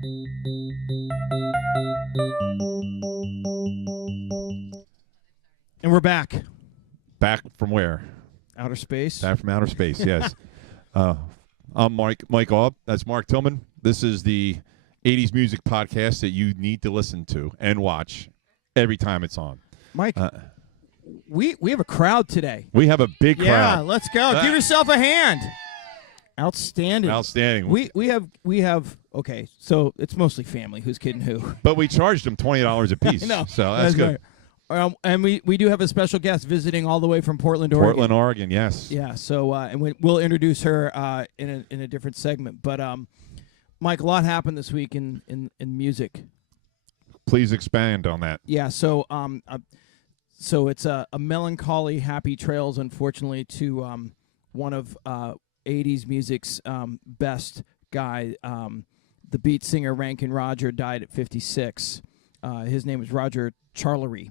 And we're back. Back from where? Outer space. Back from outer space, yes. I'm Mike Aub. That's Mark Tillman. This is the 80s music podcast that you need to listen to and watch every time it's on. Mike, we have a crowd today. We have a big crowd. Yeah, let's go. Give yourself a hand. Outstanding. Outstanding. We have okay, so it's mostly family. Who's kidding who? But we charged them $20 a piece. No, so that's good. Right. And we do have a special guest visiting all the way from Portland, Oregon. Portland, Oregon, yes. Yeah, so and we'll introduce her in a different segment. But Mike, a lot happened this week in music. Please expand on that. Yeah, so it's a melancholy, happy trails, unfortunately, to one of 80s music's best guy. The beat singer Rankin Roger died at 56. His name is Roger Charlery.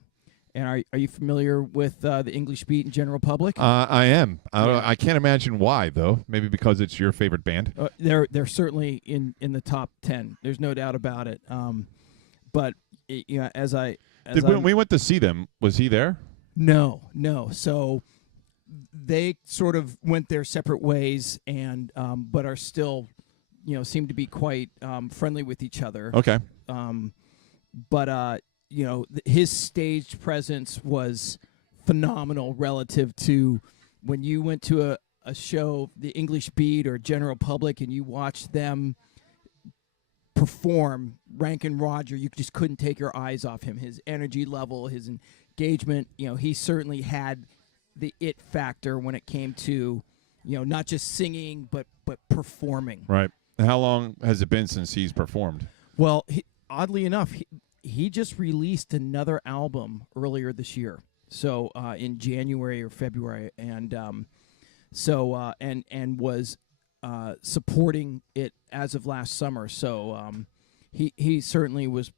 And are you familiar with the English beat in general public? I am. I can't imagine why, though. Maybe because it's your favorite band. They're certainly in the top 10. There's no doubt about it. But when we went to see them, was he there? No. So they sort of went their separate ways, and but are still, seem to be quite friendly with each other. Okay. But his stage presence was phenomenal relative to when you went to a show, the English Beat or General Public, and you watched them perform Rankin Roger. You just couldn't take your eyes off him. His energy level, his engagement, he certainly had the it factor when it came to, not just singing, but performing. Right. How long has it been since he's performed? Well, oddly enough, he just released another album earlier this year, so in January or February, and was supporting it as of last summer. So he certainly was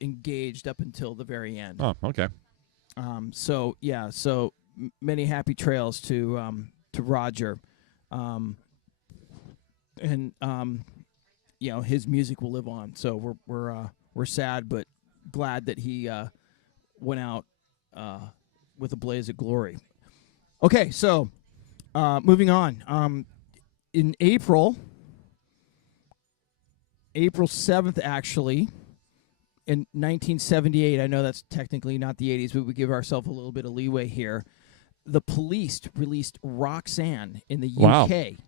engaged up until the very end. Oh, okay. So many happy trails to Roger, and his music will live on. So we're sad, but glad that he went out with a blaze of glory. Okay, so moving on. In April 7th, actually, in 1978, I know that's technically not the 80s, but we give ourselves a little bit of leeway here. The Police released Roxanne in the UK,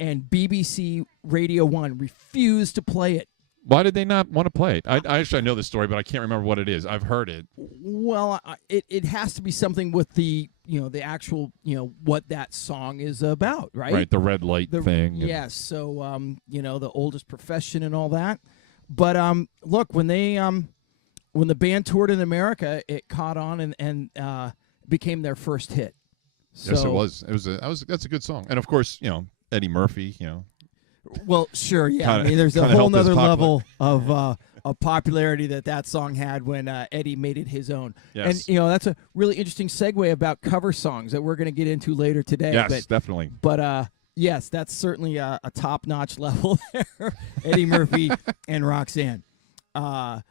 and BBC Radio 1 refused to play it. Why did they not want to play it? I actually know the story, but I can't remember what it is. I've heard it. Well, it has to be something with the the actual what that song is about, right? Right, the red light thing. Yes. So the oldest profession and all that. But look, when the band toured in America, it caught on and became their first hit. So, yes, it was. That's a good song, and of course, Eddie Murphy. Well, sure, yeah. Kinda, there's a whole nother level of popularity that song had when Eddie made it his own. Yes. And that's a really interesting segue about cover songs that we're going to get into later today. Yes, definitely. But yes, that's certainly a top-notch level there. Eddie Murphy and Roxanne. So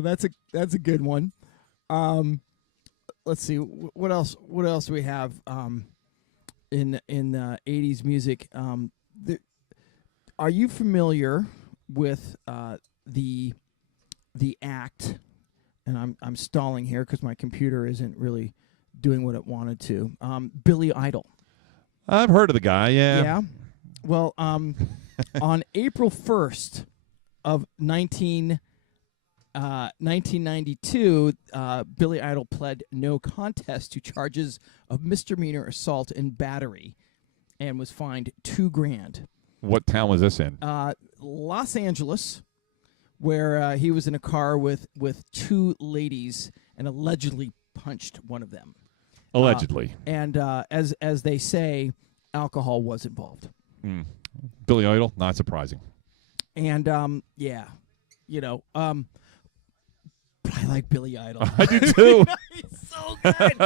that's a good one. Let's see what else do we have in 80s music. Are you familiar with the act? And I'm stalling here because my computer isn't really doing what it wanted to. Billy Idol. I've heard of the guy. Yeah. Yeah. Well, on April 1st of 1992, Billy Idol pled no contest to charges of misdemeanor assault and battery, and was fined $2,000. What town was this in? Los Angeles, where he was in a car with two ladies and allegedly punched one of them. Allegedly. And as they say, alcohol was involved. Billy Idol, not surprising. And but I like Billy Idol. I do too. He's so good.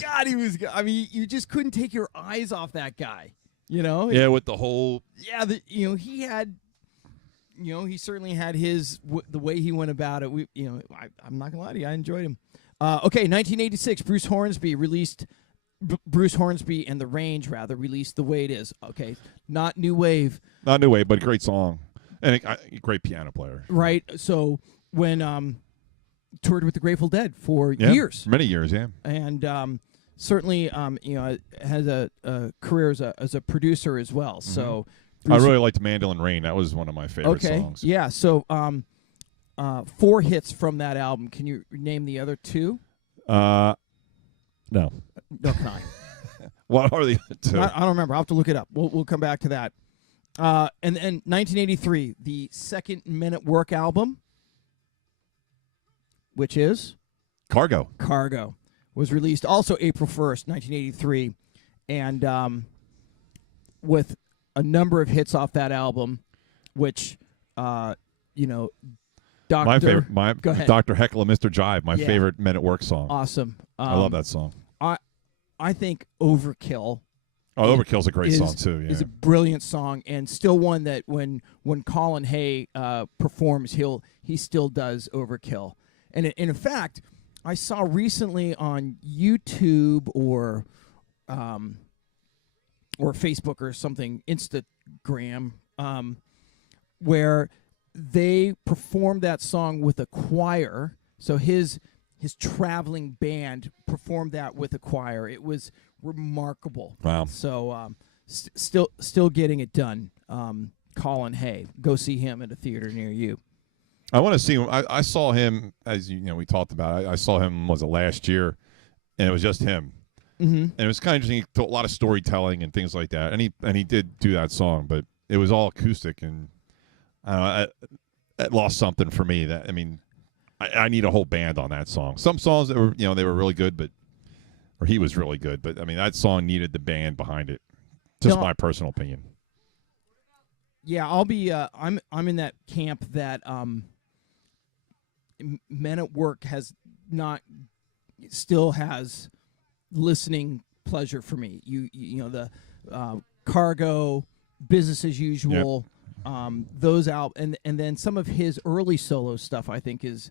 God, he was good. I mean, you just couldn't take your eyes off that guy. Yeah, with the whole. Yeah, he had he certainly had his the way he went about it. I'm not gonna lie to you, I enjoyed him. Okay, 1986, Bruce Hornsby and the Range released The Way It Is. Okay, not new wave. Not new wave, but a great song and a great piano player. Right. So when toured with the Grateful Dead for years, many years, yeah, and certainly has a career as a producer as well. Mm-hmm. So I really liked Mandolin Rain. That was one of my favorite songs. Yeah. So 4 hits from that album. Can you name the other 2? No. No, can I? What are the other 2? I don't remember. I'll have to look it up. We'll come back to that. And then 1983, the second Men at Work album, which is Cargo. Was released also April 1st, 1983, and with a number of hits off that album, which My favorite, Go ahead. Dr. Heckle and Mr. Jive, my favorite Men at Work song. Awesome. I love that song. I think Overkill. Overkill's a great song too. Yeah, is a brilliant song, and still one that when Colin Hay performs, he still does Overkill. And in fact, I saw recently on YouTube or Facebook or something, Instagram, where they performed that song with a choir. So his traveling band performed that with a choir. It was remarkable. Wow. So still getting it done. Colin Hay. Go see him at a theater near you. I want to see him. I saw him, as we talked about. I saw him, was it last year, and it was just him. Mm-hmm. And it was kind of interesting. He did a lot of storytelling and things like that. And he did do that song, but it was all acoustic, and I don't know, it lost something for me. I need a whole band on that song. Some songs that were they were really good, or he was really good, but that song needed the band behind it. Just my personal opinion. Yeah, I'll be. I'm in that camp that Men at Work still has listening pleasure for me. The Cargo, Business as Usual, those out, and then some of his early solo stuff I think is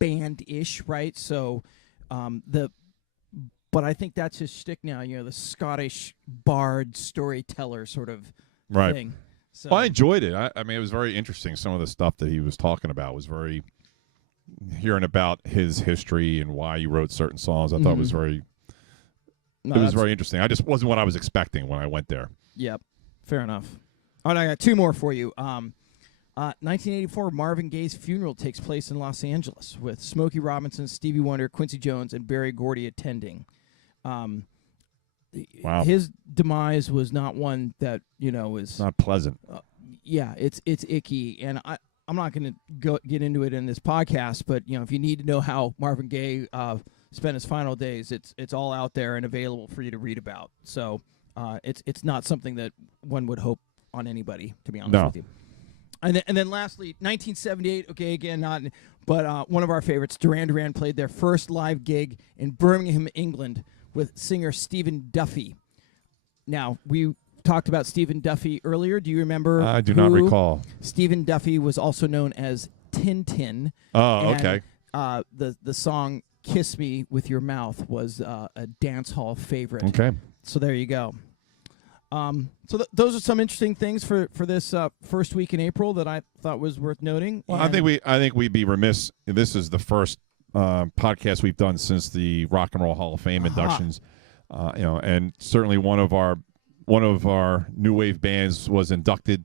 band-ish, right? So but I think that's his shtick now. The Scottish bard storyteller sort of thing. So. Well, I enjoyed it. It was very interesting. Some of the stuff that he was talking about was very hearing about his history and why he wrote certain songs. I thought it was very interesting. I just wasn't what I was expecting when I went there. Yep, fair enough. All right, I got 2 more for you. 1984, Marvin Gaye's funeral takes place in Los Angeles with Smokey Robinson, Stevie Wonder, Quincy Jones, and Berry Gordy attending. Wow. His demise was not one that was not pleasant. It's icky, and I'm not going to get into it in this podcast, but if you need to know how Marvin Gaye spent his final days, it's all out there and available for you to read about. So it's not something that one would hope on anybody, to be honest with you. And then lastly, 1978. Okay, again, not, but one of our favorites, Duran Duran played their first live gig in Birmingham, England, with singer Stephen Duffy. Now, we talked about Stephen Duffy earlier. Do you remember? I do not recall. Stephen Duffy was also known as Tintin. Oh, okay. The song "Kiss Me with Your Mouth" was a dance hall favorite. Okay. So there you go. Those are some interesting things for this first week in April that I thought was worth noting. Well, I think we'd be remiss. This is the first podcast we've done since the Rock and Roll Hall of Fame inductions. And certainly one of our new wave bands was inducted.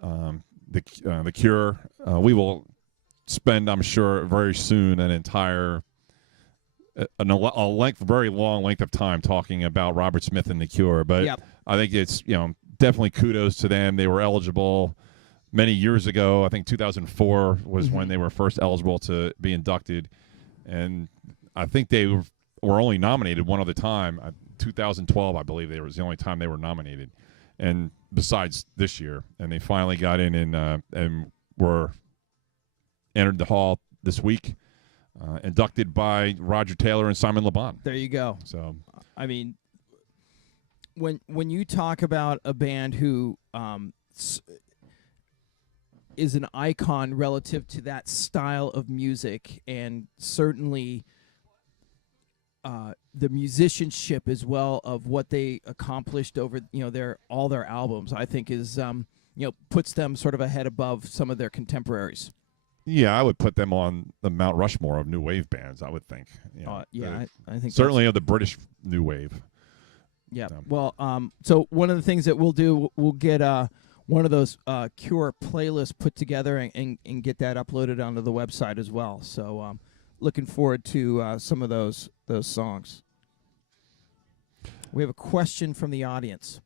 The Cure. We will spend, I'm sure, very soon very long length of time talking about Robert Smith and the Cure. But I think it's definitely kudos to them. They were eligible many years ago. I think 2004 was when they were first eligible to be inducted, and I think they were only nominated one other time. 2012, I believe, was the only time they were nominated, and besides this year, and they finally got in and were entered the hall this week, inducted by Roger Taylor and Simon Le Bon. There you go. So, I mean, when you talk about a band who is an icon relative to that style of music, and certainly the musicianship as well of what they accomplished over all their albums. I think is puts them sort of ahead above some of their contemporaries. Yeah, I would put them on the Mount Rushmore of new wave bands. I would think. I think certainly of the British new wave. Yeah. Well, so one of the things that we'll do, we'll get one of those Cure playlists put together and get that uploaded onto the website as well. So looking forward to some of those songs. We have a question from the audience.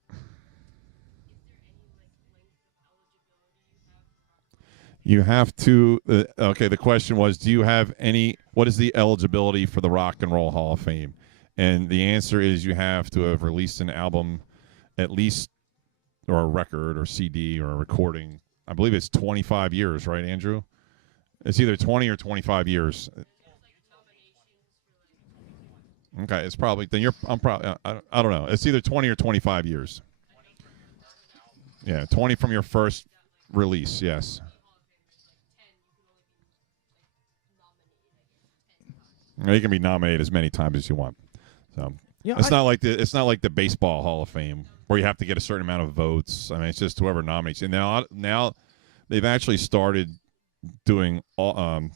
You have to. Okay, the question was, do you have any? What is the eligibility for the Rock and Roll Hall of Fame? And the answer is you have to have released an album, at least, or a record, or CD, or a recording. I believe it's 25 years, right, Andrew? It's either 20 or 25 years. Okay, it's probably then you're. I'm probably. I don't know. It's either 20 or 25 years. Yeah, 20 from your first release. Yes. You can be nominated as many times as you want. So it's not like the baseball Hall of Fame where you have to get a certain amount of votes. I mean, it's just whoever nominates. And now they've actually started doing all.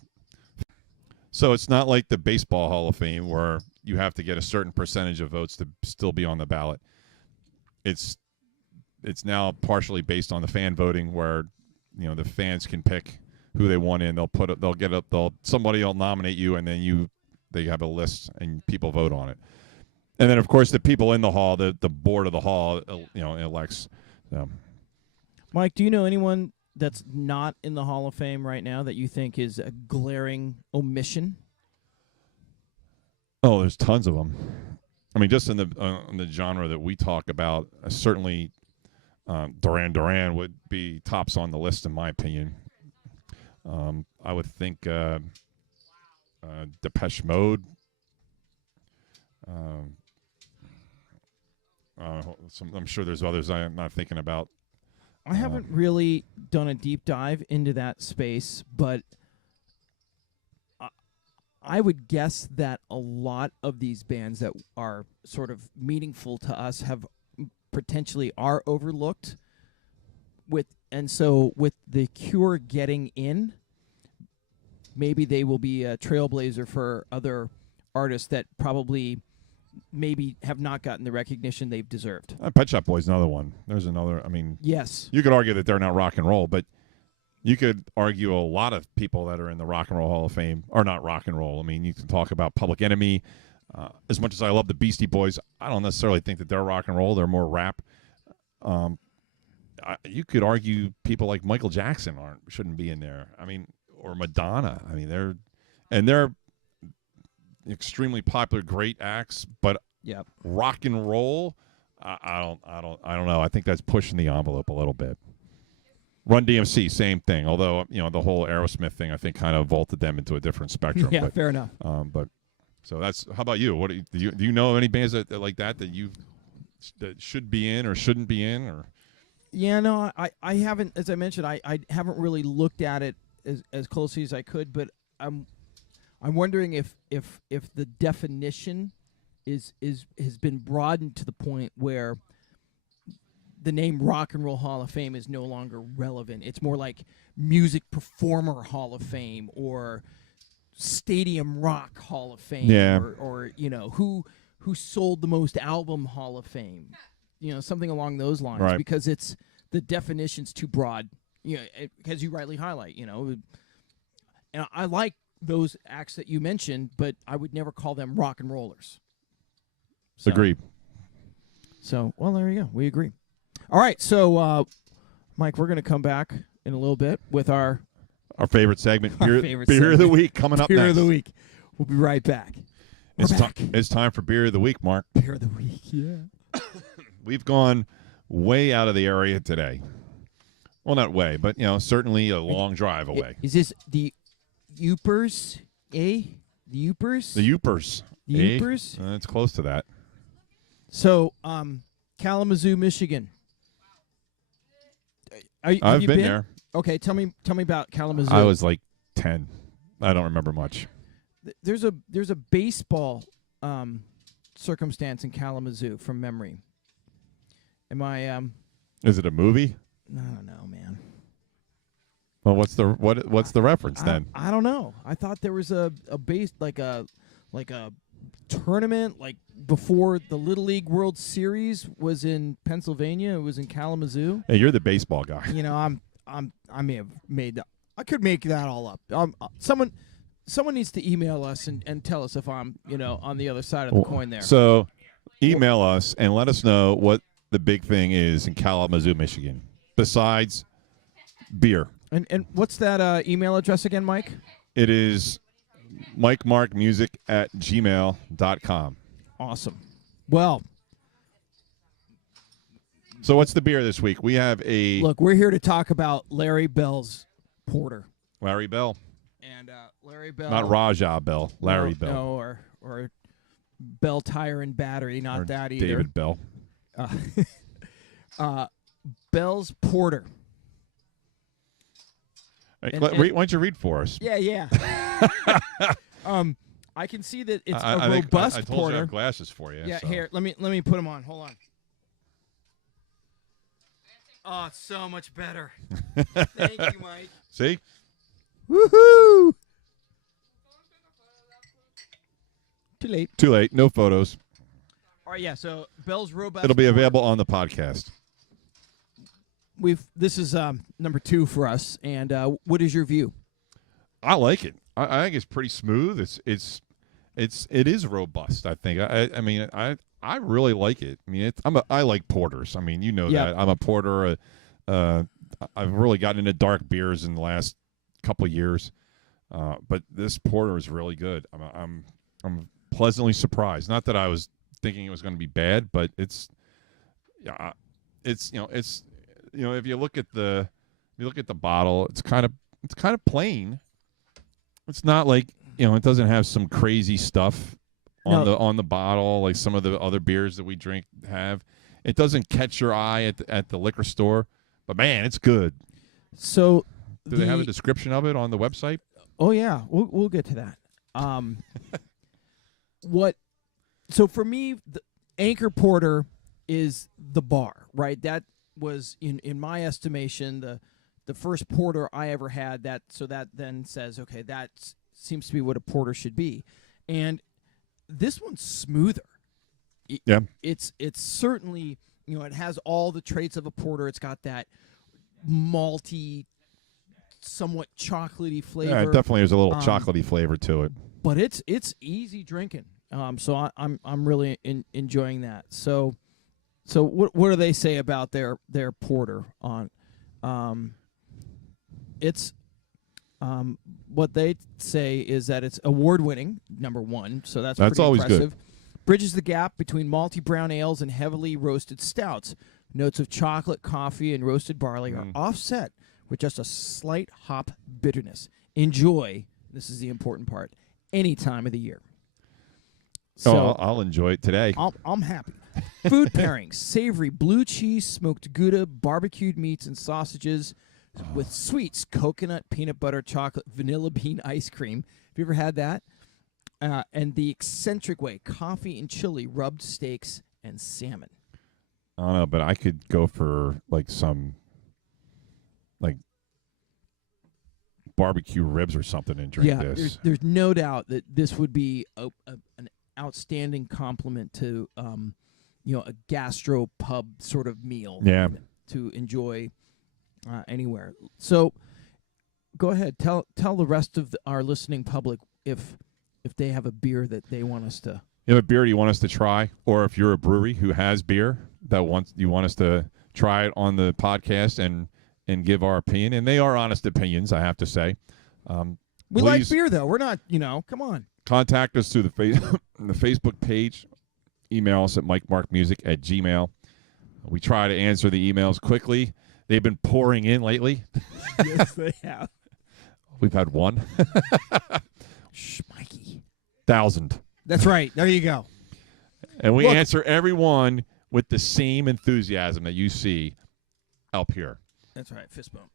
So it's not like the baseball Hall of Fame where you have to get a certain percentage of votes to still be on the ballot. It's now partially based on the fan voting where the fans can pick who they want in. Somebody will nominate you, and then they have a list and people vote on it. And then, of course, the people in the hall, the board of the hall, elects. So. Mike, do you know anyone that's not in the Hall of Fame right now that you think is a glaring omission? Oh, there's tons of them. I mean, just in the genre that we talk about, certainly Duran Duran would be tops on the list, in my opinion. I would think Depeche Mode. I'm sure there's others I'm not thinking about. I haven't really done a deep dive into that space, but I would guess that a lot of these bands that are sort of meaningful to us have potentially are overlooked. So with the Cure getting in, maybe they will be a trailblazer for other artists that probably maybe have not gotten the recognition they've deserved. Pet Shop Boys, another one. There's another. I mean, yes, you could argue that they're not rock and roll, but you could argue a lot of people that are in the Rock and Roll Hall of Fame are not rock and roll. I mean, you can talk about Public Enemy. As much as I love the Beastie Boys, I don't necessarily think that they're rock and roll. They're more rap. You could argue people like Michael Jackson shouldn't be in there. I mean, or Madonna. I mean, they're extremely popular, great acts, but rock and roll, I don't know. I think that's pushing the envelope a little bit. Run DMC, same thing. Although the whole Aerosmith thing, I think, kind of vaulted them into a different spectrum. Yeah, fair enough. But so that's. How about you? What do you know any bands that like that should be in or shouldn't be in? Or yeah, no, I haven't. As I mentioned, I haven't really looked at it as closely as I could. But I'm wondering if the definition has been broadened to the point where the name Rock and Roll Hall of Fame is no longer relevant. It's more like Music Performer Hall of Fame or Stadium Rock Hall of Fame, or who sold the most album Hall of Fame, something along those lines, right. Because the definition's too broad, as you rightly highlight, and I like those acts that you mentioned, but I would never call them rock and rollers. Agreed. So, well, there you go. We agree. All right, so Mike, we're going to come back in a little bit with our favorite segment, beer of the week, coming up next. Beer of the week. We'll be right back. It's time for beer of the week, Mark. Beer of the week, yeah. We've gone way out of the area today. Well, not way, but certainly a long drive away. Is this the Yoopers? The Yoopers? The Yoopers. The Yoopers? It's close to that. So, Kalamazoo, Michigan. I've been there. Okay, tell me about Kalamazoo. I was like 10. I don't remember much. There's a baseball circumstance in Kalamazoo from memory. Am I Is it a movie? I don't know, man. Well, what's the reference then? I don't know. I thought there was a base like a tournament like before the Little League World Series was in Pennsylvania. It was in Kalamazoo. Hey, you're the baseball guy. You know, I may have made that. I could make that all up. Someone needs to email us and tell us if I'm, on the other side of the coin there. So, email us and let us know what the big thing is in Kalamazoo, Michigan, besides beer. And what's that email address again, Mike? It is MikeMarkMusic@gmail.com. Awesome. Well, so what's the beer this week? We have a look. We're here to talk about Larry Bell's Porter. Larry Bell. And Larry Bell. Not Rajah Bell. Larry Bell. No, or Bell Tire and Battery. Not or that either. David Bell. Bell's Porter. Right, why don't you read for us? Yeah. I can see that it's a robust I told porter. you I have glasses for you. Yeah, so. here. Let me put them on. Hold on. Oh, it's so much better. Thank you, Mike. See? Woohoo! Too late. No photos. All right, yeah. So Bell's robust. It'll be available on the podcast. This is number 2 for us. And what is your view? I like it. I think it's pretty smooth. It is robust. I think. I really like it. I mean, I like porters. I mean, you know that I'm a porter. I've really gotten into dark beers in the last couple of years, but this porter is really good. I'm pleasantly surprised. Not that I was thinking it was going to be bad, but it's if you look at the bottle, it's kind of plain. It's not like it doesn't have some crazy stuff on the bottle like some of the other beers that we drink have. It doesn't catch your eye at the liquor store, but man, it's good. So, do they have a description of it on the website? Oh yeah, we'll get to that. So for me, the Anchor Porter is the bar, right? That was in my estimation the first porter I ever had. That then says, okay, that seems to be what a porter should be, and this one's smoother. Yeah, it's certainly it has all the traits of a porter. It's got that malty, somewhat chocolatey flavor. Yeah, definitely there's a little chocolatey flavor to it. But it's easy drinking. So I'm really enjoying that. So what do they say about their porter on? It's what they say is that it's award-winning, number 1. So that's pretty always impressive. good. Bridges the gap between malty brown ales and heavily roasted stouts. Notes of chocolate, coffee, and roasted barley are offset with just a slight hop bitterness. Enjoy. This is the important part. Any time of the year. So I'll enjoy it today. I'm happy. Food pairings: savory blue cheese, smoked Gouda, barbecued meats and sausages, with sweets: coconut, peanut butter, chocolate, vanilla bean ice cream. Have you ever had that? And the eccentric way: coffee and chili, rubbed steaks, and salmon. I don't know, but I could go for some barbecue ribs or something and drink this. There's no doubt that this would be an outstanding compliment to a gastro pub sort of meal. Yeah. To enjoy anywhere. So go ahead, tell the rest of our listening public if they have a beer that they want us to. You have a beer you want us to try, or if you're a brewery who has beer that you want us to try it on the podcast and give our opinion, and they are honest opinions, I have to say. We like beer, though. We're not, come on. Contact us through the Facebook page. Email us at MikeMarkMusic@gmail. We try to answer the emails quickly. They've been pouring in lately. Yes, they have. We've had one. Shh, Mikey. 1,000. That's right. There you go. And we answer every one with the same enthusiasm that you see up here. That's right. Fist bump.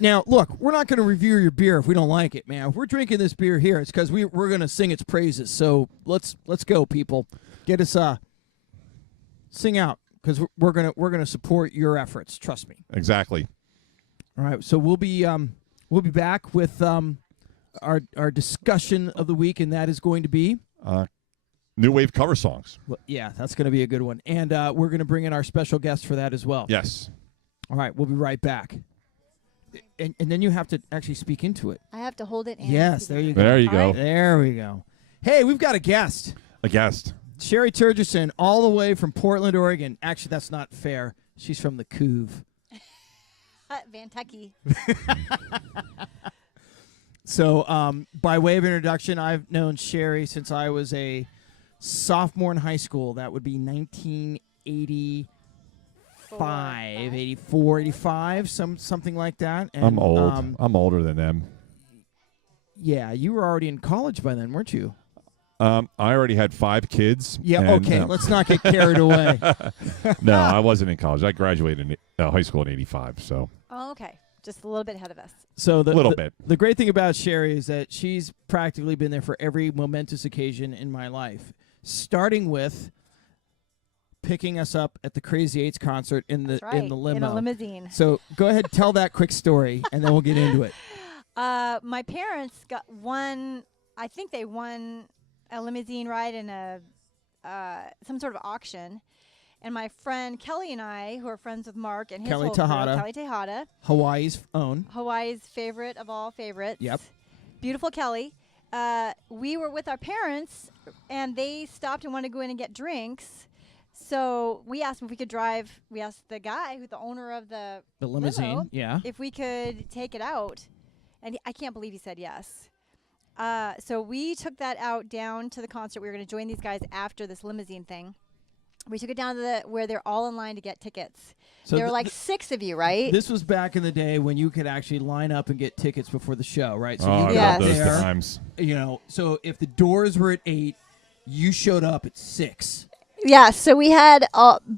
Now, look, we're not going to review your beer if we don't like it, man. If we're drinking this beer here, it's because we're going to sing its praises. So let's go, people. Get us sing out because we're gonna support your efforts. Trust me. Exactly. All right, so we'll be back with our discussion of the week, and that is going to be new wave cover songs. Well, yeah, that's going to be a good one, and we're going to bring in our special guest for that as well. Yes. All right, we'll be right back. And then you have to actually speak into it. I have to hold it. And yes, there you go. There you go. Right. There we go. Hey, we've got a guest. A guest. Sherry Turgerson, all the way from Portland, Oregon. Actually, that's not fair. She's from the Couve. Vantucky. So, by way of introduction, I've known Sherry since I was a sophomore in high school. That would be 1985, 84, 85, something like that. And, I'm old. I'm older than them. Yeah, you were already in college by then, weren't you? I already had 5 kids. Yeah, and, okay. Let's not get carried away. No, I wasn't in college. I graduated in high school in 85, so. Oh, okay. Just a little bit ahead of us. So bit. The great thing about Sherry is that she's practically been there for every momentous occasion in my life, starting with picking us up at the Crazy Eights concert in the limo. In a limousine. So go ahead, tell that quick story, and then we'll get into it. My parents I think they won a limousine ride in some sort of auction. And my friend Kelly and I, who are friends with Mark and his Kelly whole Tejada. crew, Kelly Tejada, Hawaii's own. Hawaii's favorite of all favorites. Yep. Beautiful Kelly. We were with our parents, and they stopped and wanted to go in and get drinks. So we asked if we could drive. We asked the guy, who's the owner of the limousine, limo, yeah, if we could take it out. And I can't believe he said yes. So we took that out down to the concert. We were going to join these guys after this limousine thing. We took it down to where they're all in line to get tickets. So there were like 6 of you, right? This was back in the day when you could actually line up and get tickets before the show, right? So I you got love those there, times. So if the doors were at 8, you showed up at 6. Yeah, so we had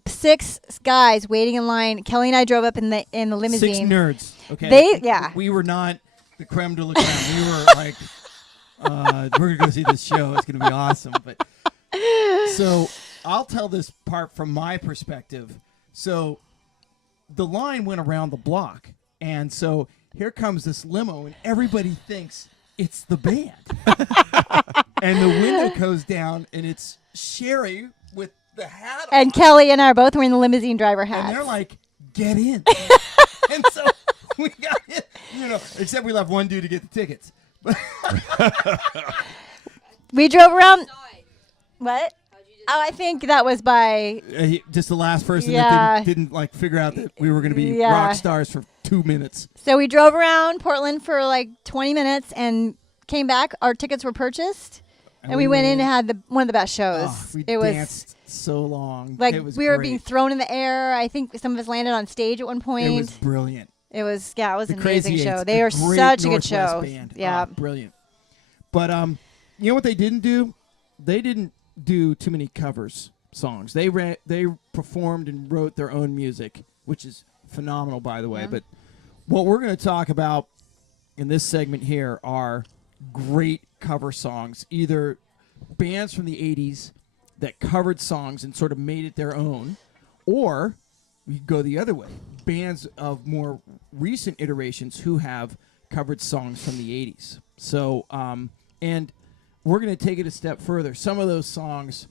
6 guys waiting in line. Kelly and I drove up in the limousine. 6 nerds. Okay. We We were not the creme de la creme. We were like, we're gonna go see this show. It's gonna be awesome. But so I'll tell this part from my perspective. So the line went around the block, and so here comes this limo, and everybody thinks it's the band. And the window goes down, and it's Sherry with the hat on. And Kelly and I are both wearing the limousine driver hats. And they're like, get in. And so we got in, except we left one dude to get the tickets. We drove around. What? Oh, I think that was by just the last person Yeah. that didn't like figure out that we were going to be Yeah. rock stars for 2 minutes. So we drove around Portland for like 20 minutes and came back. Our tickets were purchased, and we went in and had one of the best shows. We it was danced so long. like It was we were great. being thrown in the air. I think some of us landed on stage at one point. It was brilliant. It was an The amazing Crazy show. Eights, They are great such a good Northwest show. band. Yeah. Brilliant. But you know what they didn't do? They didn't do too many covers songs. They performed and wrote their own music, which is phenomenal, by the way. Yeah. But what we're going to talk about in this segment here are great cover songs, either bands from the 80s that covered songs and sort of made it their own, or we could go the other way, bands of more recent iterations who have covered songs from the 80s. So, and we're going to take it a step further. Some of those songs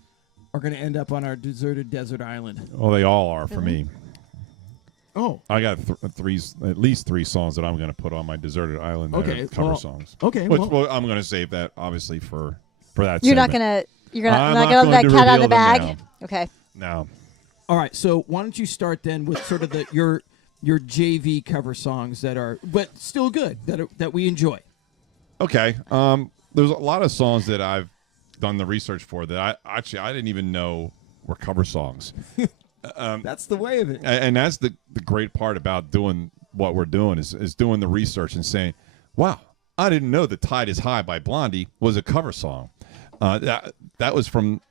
are going to end up on our deserted desert island. Well, they all are for me. Oh. I got at least 3 songs that I'm going to put on my deserted island that are cover songs. Okay. Well, I'm going to save that obviously for that. You're segment. not gonna let that cat out of the bag. now. Okay. No. All right. So why don't you start then with sort of your JV cover songs that are, but still good, that we enjoy. Okay. There's a lot of songs that I've done the research for that I didn't even know were cover songs. That's the way of it. And that's the great part about doing what we're doing is doing the research and saying, wow, I didn't know The Tide is High by Blondie was a cover song. That was from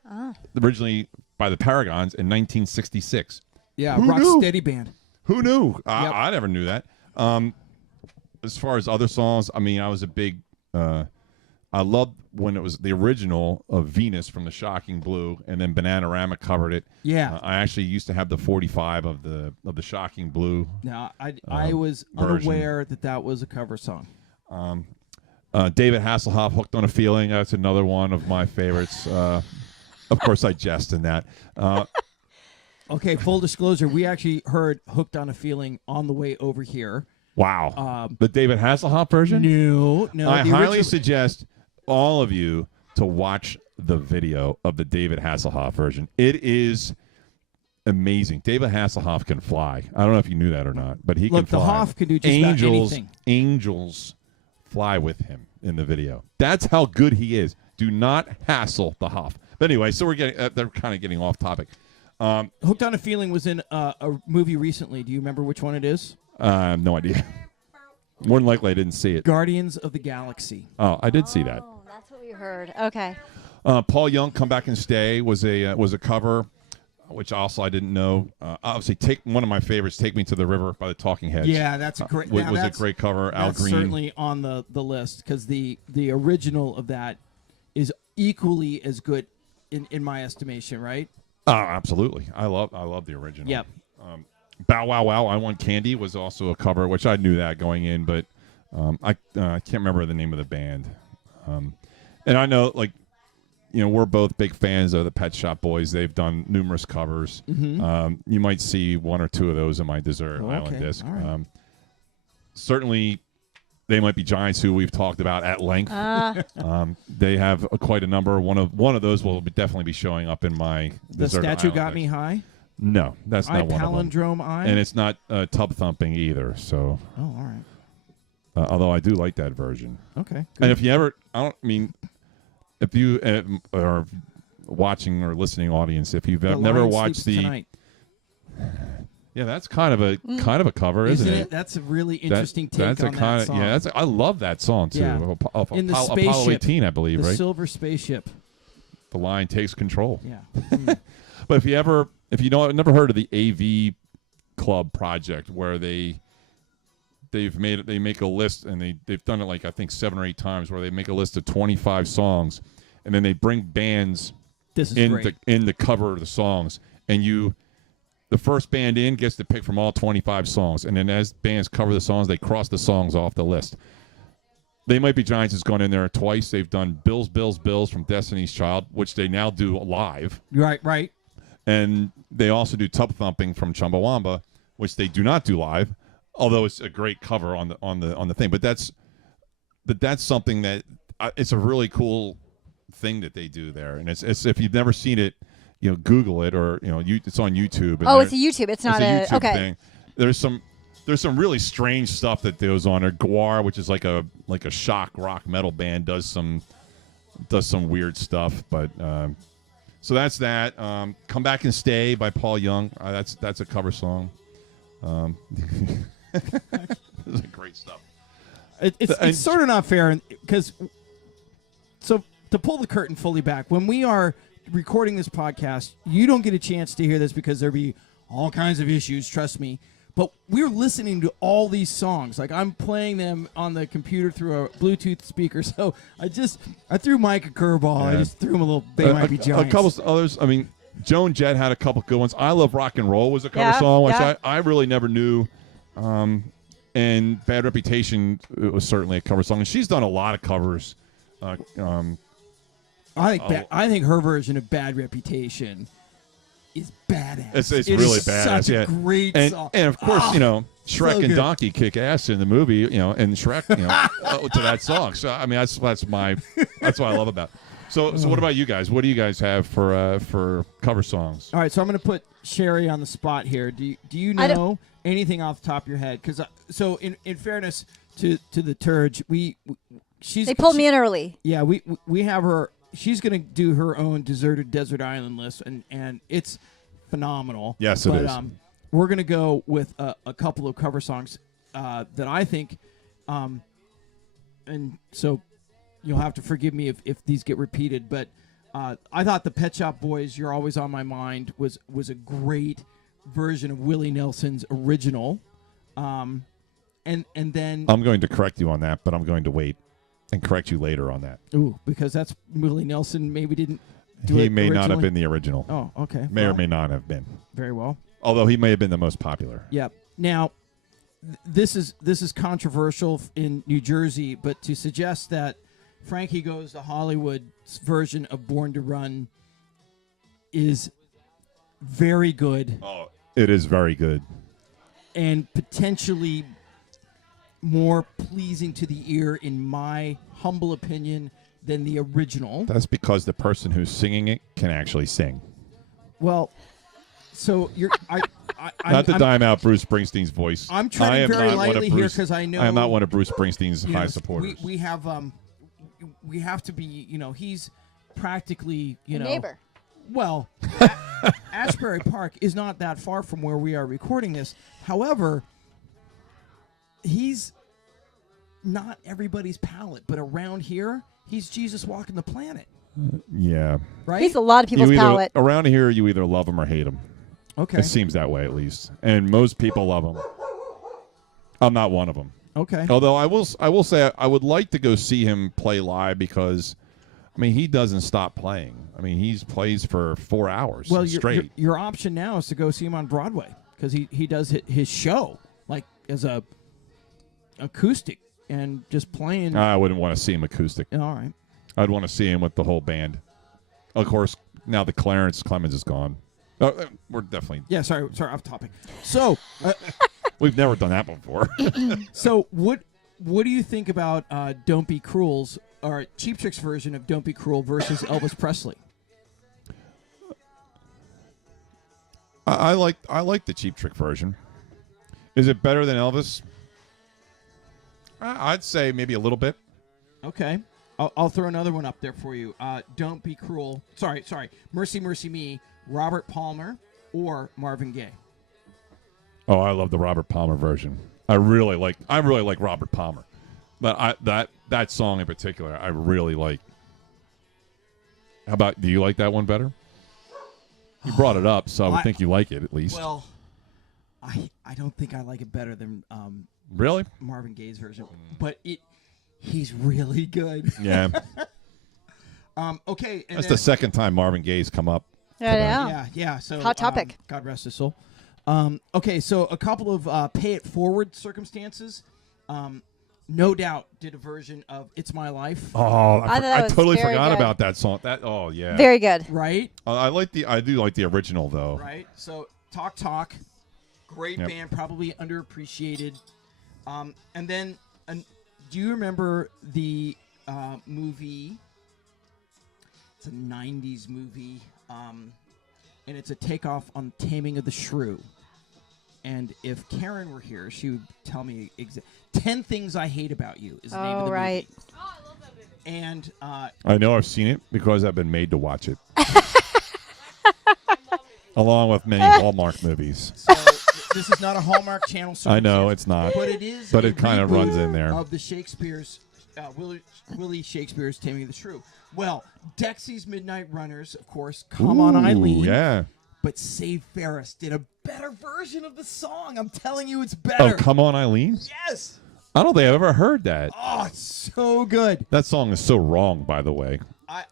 originally by the Paragons in 1966. Yeah, Who rock knew? steady band. Who knew? Yep. I never knew that. as far as other songs, I mean, I was a big. I loved when it was the original of Venus from the Shocking Blue, and then Bananarama covered it. Yeah. I actually used to have the 45 of the Shocking Blue. Now, I was version. unaware that was a cover song. David Hasselhoff, Hooked on a Feeling. That's another one of my favorites. Of course, I jest in that. Okay, full disclosure, we actually heard Hooked on a Feeling on the way over here. Wow. The David Hasselhoff version? No. I highly suggest all of you to watch the video of the David Hasselhoff version. It is amazing. David Hasselhoff can fly. I don't know if you knew that or not, but he can fly. The Hoff can do just about anything. Angels fly with him in the video. That's how good he is. Do not hassle the Hoff. But anyway, so they're kind of getting off topic. Hooked on a Feeling was in a movie recently. Do you remember which one it is? I have no idea. More than likely, I didn't see it. Guardians of the Galaxy. Oh, I did see that. Oh, that's what we heard. Okay. Paul Young, Come Back and Stay was a cover, which also I didn't know. Obviously, one of my favorites, Take Me to the River by the Talking Heads. Yeah, that's a great. Was a great cover. Al Green. Certainly on the list because the original of that is equally as good in my estimation. Right? Oh, absolutely. I love the original. Yep. Bow Wow Wow, I Want Candy was also a cover, which I knew that going in, but I can't remember the name of the band. And I know, we're both big fans of the Pet Shop Boys. They've done numerous covers. Mm-hmm. You might see one or two of those in my Desert Island disc. Right. Certainly, They Might Be Giants, who we've talked about at length. They have quite a number. One of those will definitely be showing up in my Desert Island. The Statue Got Me High? No, that's not one of them. Palindrome Eye? And it's not Tub Thumping either. So. Oh, all right. Although I do like that version. Okay. Good. And if you ever, if you are watching or listening audience, if you've never watched Tonight. Yeah, that's kind of a cover, isn't it? That's a really interesting take that's on a kind that song. Yeah, I love that song too. Yeah. In the spaceship, Apollo 18, I believe, the right? Silver Spaceship. The Lion Takes Control. Yeah. But if you never heard of the AV Club project, where they make a list, and they've done it I think 7 or 8 times, where they make a list of 25 songs, and then they bring bands in the cover of the songs, and the first band in gets to pick from all 25 songs, and then as bands cover the songs, they cross the songs off the list. They Might Be Giants has gone in there twice. They've done Bills, Bills, Bills from Destiny's Child, which they now do live. Right. And they also do Tub Thumping from Chumbawamba, which they do not do live, although it's a great cover on the thing. But that's something that it's a really cool thing that they do there. And it's if you've never seen it, Google it, or it's on YouTube. Oh, it's a YouTube. It's not a YouTube okay. thing. There's some really strange stuff that goes on there. Guar, which is like a shock rock metal band, does some weird stuff. But so that's that. Come Back and Stay by Paul Young. That's a cover song. This is great stuff. It's sort of not fair because so to pull the curtain fully back, when we are recording this podcast, you don't get a chance to hear this because there'll be all kinds of issues, trust me. But we're listening to all these songs. I'm playing them on the computer through a Bluetooth speaker. So I threw Mike a curveball. Yeah. I just threw him a little They Might Be Giants. A couple others. Joan Jett had a couple good ones. I Love Rock and Roll was a cover song, which I really never knew. And Bad Reputation was certainly a cover song. And she's done a lot of covers. I think her version of Bad Reputation is badass. It's really badass. Such a great song. And of course, Shrek and Donkey kick ass in the movie, and Shrek, to that song. So that's what I love about it. So what about you guys? What do you guys have for cover songs? All right, so I'm going to put Sherry on the spot here. Do you know anything off the top of your head? Because in fairness to the Turge, they pulled me in early. Yeah, we have her. She's going to do her own Deserted Desert Island list, and it's phenomenal. Yes, it is. We're going to go with a couple of cover songs that I think, and so you'll have to forgive me if these get repeated, but I thought the Pet Shop Boys, You're Always on My Mind, was a great version of Willie Nelson's original. and then I'm going to correct you on that, but I'm going to wait and correct you later on that. ooh, because that's Willie Nelson maybe didn't do He it may not have originally. been the original. Oh, okay. May or Well, may not have been. very well. Although he may have been the most popular. Yep. Now, this is controversial in New Jersey, but to suggest that Frankie Goes to Hollywood's version of Born to Run is very good Oh, it is very good. and potentially more pleasing to the ear, in my humble opinion, than the original. That's because the person who's singing it can actually sing. Well, so you're Not to dime out Bruce Springsteen's voice. I'm I treading am very not one of lightly here Bruce- because I know I am not one of Bruce Springsteen's you know, high supporters. We have to be, you know, he's practically, you know, Neighbor. well, Ashbury Park is not that far from where we are recording this. However, he's not everybody's palate, but around here, he's Jesus walking the planet, Yeah. right? He's a lot of people's palate. Around here, you either love him or hate him. Okay. It seems that way, at least. And most people love him. I'm not one of them. Okay. Although I will say I would like to go see him play live because, I mean, he doesn't stop playing. I mean, he plays for 4 hours Well, straight. your option now is to go see him on Broadway because he does his show like as a acoustic and just playing. I wouldn't want to see him acoustic. All right. I'd want to see him with the whole band. Of course, now that Clarence Clemens is gone. We're definitely... Yeah, sorry, off topic. So, We've never done that before. so what do you think about Don't Be Cruel's or Cheap Trick's version of Don't Be Cruel versus Elvis Presley? I like the Cheap Trick version. Is it better than Elvis? I'd say maybe a little bit. Okay. I'll throw another one up there for you. Don't Be Cruel. Sorry. Mercy, Mercy Me, Robert Palmer or Marvin Gaye. Oh, I love the Robert Palmer version. I really like Robert Palmer. But that song in particular, I really like. How about, do you like that one better? You brought it up, so I would think you like it at least. Well, I don't think I like it better than Really? Marvin Gaye's version, but he's really good. Yeah. Okay. And That's then, the second time Marvin Gaye's come up. Yeah. So Hot topic. God rest his soul. Okay, so a couple of pay it forward circumstances. No Doubt did a version of "It's My Life." Oh, I thought that I was totally very forgot good. about that song. Yeah. Very good. Right. I do like the original though. Right. So Talk, great Yep. band, probably underappreciated. And then, do you remember the movie? It's a '90s movie, and it's a takeoff on Taming of the Shrew. And if Karen were here, she would tell me 10 Things I Hate About You is the name of the right. movie. Oh, I love that movie. And I know I've seen it because I've been made to watch it. Along with many Hallmark movies. so this is not a Hallmark Channel I know circumstance, it's not. but it is. But a it kind of reboot runs in there. of the Shakespeare's Willie Shakespeare's Taming of the Shrew. Well, Dexy's Midnight Runners, of course, Come On Ooh, Eileen. Yeah. But Save Ferris did a better version of the song. I'm telling you, it's Oh, better. Come On Eileen? Yes. I don't think I've ever heard that. Oh, it's so good. That song is so wrong, by the way. I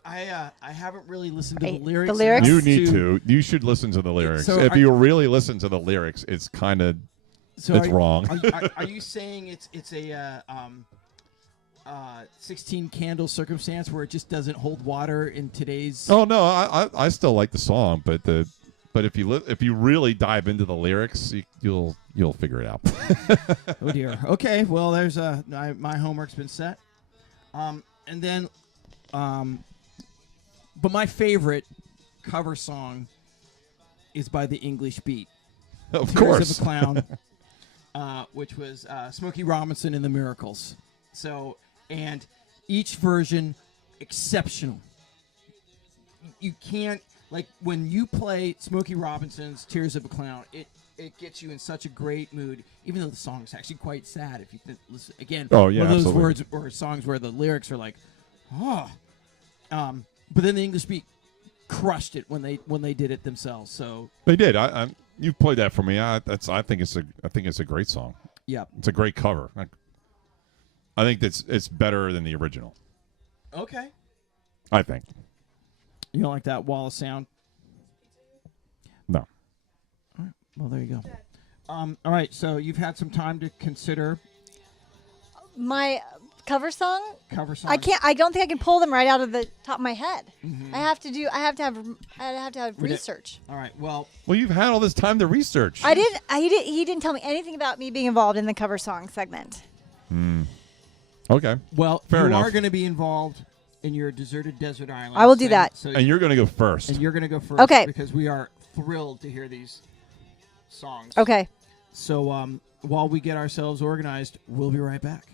haven't really listened to Right. the lyrics. The lyrics? You need to. You should listen to the lyrics. So if are- you really listen to the lyrics, it's kind of So it's wrong. Are you saying it's a 16 candle circumstance where it just doesn't hold water in today's? Oh no, I still like the song, but if you really dive into the lyrics, you'll figure it out. Oh dear. Okay. Well, there's my homework's been set. And then, but my favorite cover song is by the English Beat. Of Tears course. of a Clown, which was Smokey Robinson and the Miracles. So, and each version exceptional. You can't, like, when you play Smokey Robinson's Tears of a Clown, it gets you in such a great mood, even though the song is actually quite sad. If you listen again, Oh, yeah, one of those absolutely. words or songs where the lyrics are like, oh, but then the English Beat crushed it when they did it themselves. So They did. You've played that for me. I think it's a great song. Yep. It's a great cover. I think it's better than the original. Okay. I think. You don't like that wall of sound? No. All right. Well, there you go. All right. So you've had some time to consider My cover song. cover songs. I can't. I don't think I can pull them right out of the top of my head. I have to have research. All right. Well, You've had all this time to research. He didn't tell me anything about me being involved in the cover song segment. Okay. Well, Fair you enough. are going to be involved in your deserted desert island. I will do that. So And you're going to go first. you're going to go first. Okay. Because we are thrilled to hear these songs. Okay. So while we get ourselves organized, we'll be right back.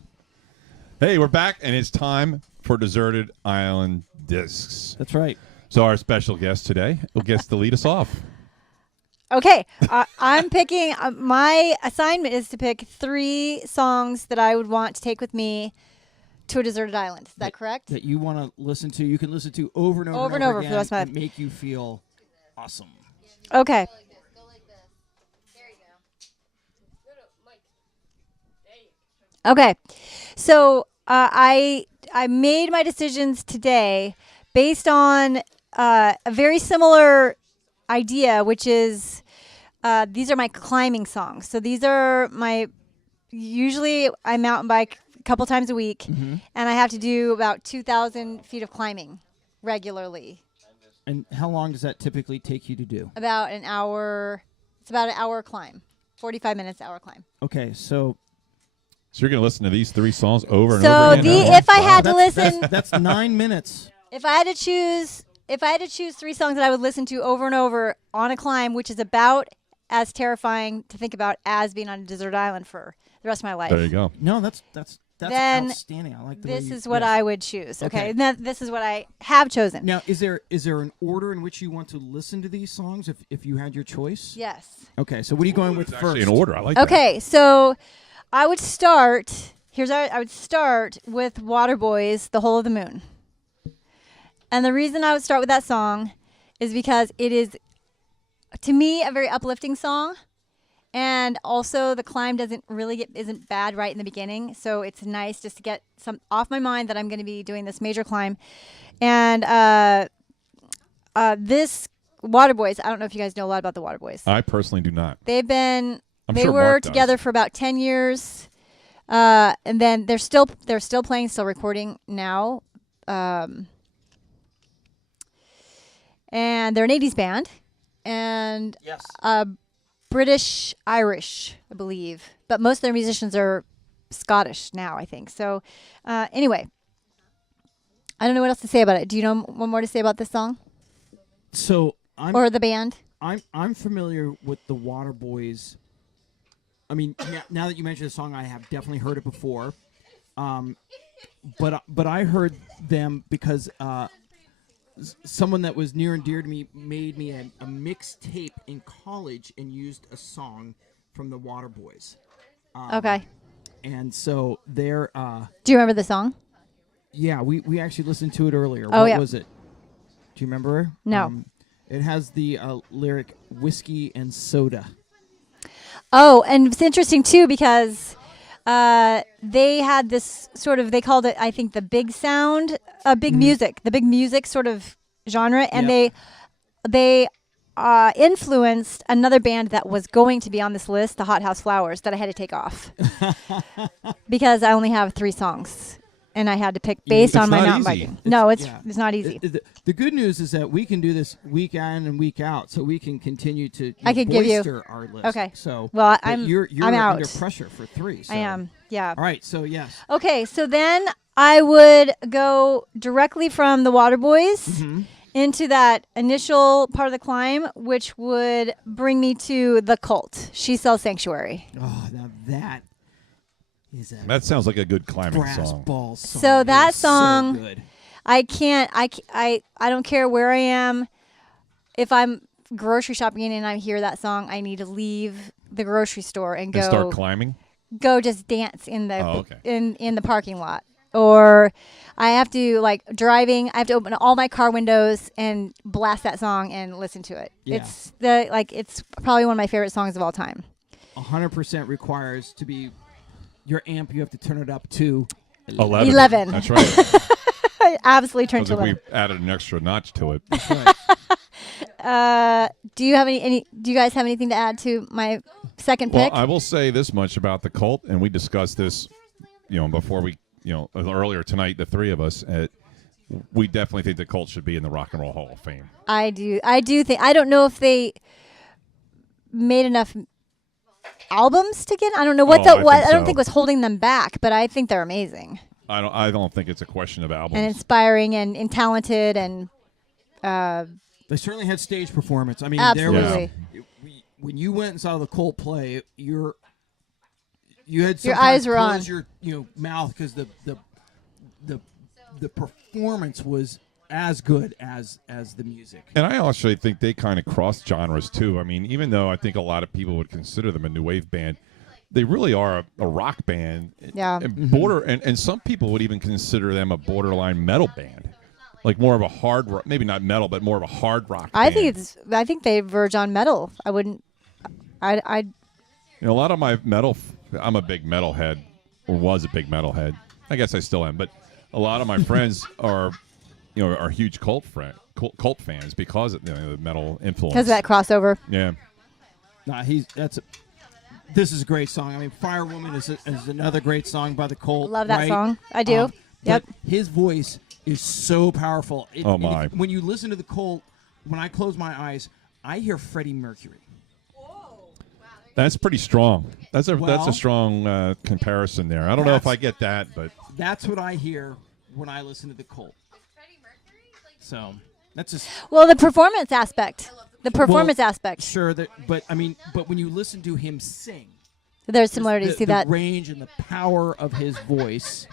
Hey, we're back, and it's time for Deserted Island Discs. That's right. So our special guest today gets to lead us off. Okay. I'm picking. My assignment is to pick 3 songs that I would want to take with me to a deserted island. Is that correct? That you want to listen to, you can listen to over and over, Over and over for again the rest of my and make you feel awesome. Okay. Go like this. There you go. No, Mike. There you go. Okay. So I made my decisions today based on a very similar idea, which is these are my climbing songs. So these are usually I mountain bike a couple times a week, and I have to do about 2,000 feet of climbing regularly. And how long does that typically take you to do? About an hour. It's about an hour climb. 45 minutes, hour climb. Okay, so So you're going to listen to these 3 songs over and So over again? if I had to listen, that's 9 minutes. if I had to choose 3 songs that I would listen to over and over on a climb, which is about as terrifying to think about as being on a desert island for the rest of my life. There you go. No, that's Then outstanding. I like the way This you, is what yes. I would choose. Okay. Okay. And this is what I have chosen. Now, is there an order in which you want to listen to these songs if you had your choice? Yes. Okay, so what are you going with It's first? actually in order. I like that. Okay. So I would start. I would start with Waterboys, "The Hole of the Moon." And the reason I would start with that song is because it is, to me, a very uplifting song. And also the climb isn't bad right in the beginning. So it's nice just to get some off my mind that I'm going to be doing this major climb. And this Waterboys, I don't know if you guys know a lot about the Waterboys. I personally do not. They sure were Mark does. together for about 10 years. And then they're still playing, still recording now. And they're an 80s band. And Yes. British Irish, I believe, but most of their musicians are Scottish now, I think. So, anyway, I don't know what else to say about it. Do you know one more to say about this song So or the band? I'm familiar with the Waterboys. I mean, now that you mentioned the song, I have definitely heard it before. But I heard them because someone that was near and dear to me made me a mixtape in college and used a song from the Waterboys. Okay. And so they're Do you remember the song? yeah, we actually listened to it earlier. Oh, What yeah. was it? Do you remember? No. It has the lyric "whiskey and soda." Oh, and it's interesting too because they had this sort of, they called it, I think, the big sound, big music, the big music sort of genre, and Yep. they influenced another band that was going to be on this list, the Hot House Flowers, that I had to take off because I only have 3 songs. And I had to pick based It's on my not mountain easy. biking. No, it's yeah. not easy. The good news is that we can do this week in and week out, so we can continue to I could give you- bolster our list. Okay. So Well, but you're I'm out. under pressure for 3. So. I am. Yeah. All right. So yes. Okay, so then I would go directly from the Waterboys Mm-hmm. into that initial part of the climb, which would bring me to the Cult, She Sells Sanctuary. Oh, now that is a That sounds like a good climbing brass song. balls song. So It that is so song- good. I don't care where I am. If I'm grocery shopping and I hear that song, I need to leave the grocery store and And start go climbing? just dance in the Oh, okay. in the parking lot. Or I have to, like, driving, I have to open all my car windows and blast that song and listen to it. Yeah. It's probably one of my favorite songs of all time. 100% requires to be your amp. You have to turn it up to 11. That's right. I absolutely turned Because to if 11. we added an extra notch to it. That's right. Do you have any? Do you guys have anything to add to my second Well, pick? I will say this much about the Cult, and we discussed this, before we, earlier tonight, the three of us. We definitely think the Cult should be in the Rock and Roll Hall of Fame. I do. I do think. I don't know if they made enough albums to get. I don't know what Oh, I think I don't so. think was holding them back, but I think they're amazing I don't think it's a question of albums. and inspiring and talented and They certainly had stage performance. I mean, absolutely. when you went and saw the Cult play, you had Your eyes were close on. your mouth because the performance was as good as the music. And I actually think they kind of cross genres too. I mean, even though I think a lot of people would consider them a new wave band, they really are a rock band. Yeah. And and some people would even consider them a borderline metal band, like more of a hard rock, maybe not metal, but more of a hard rock. I band. think they verge on metal. I wouldn't. I A lot of my metal. I'm a big metalhead, or was a big metalhead. I guess I still am, but a lot of my friends are huge cult fans because of the metal influence. because of that crossover. Yeah. Nah, this is a great song. I mean, Firewoman is another great song by the Cult. Love that right? song. I do. Yep. But his voice is so powerful. Oh, my. When you listen to the Cult, when I close my eyes, I hear Freddie Mercury. That's pretty strong. That's a Well- strong comparison there. I don't know if I get that, but That's what I hear when I listen to the Cult. So that's just Well, the performance aspect. The performance aspect. sure that, but when you listen to him sing, There's similarities to the that. range and the power of his voice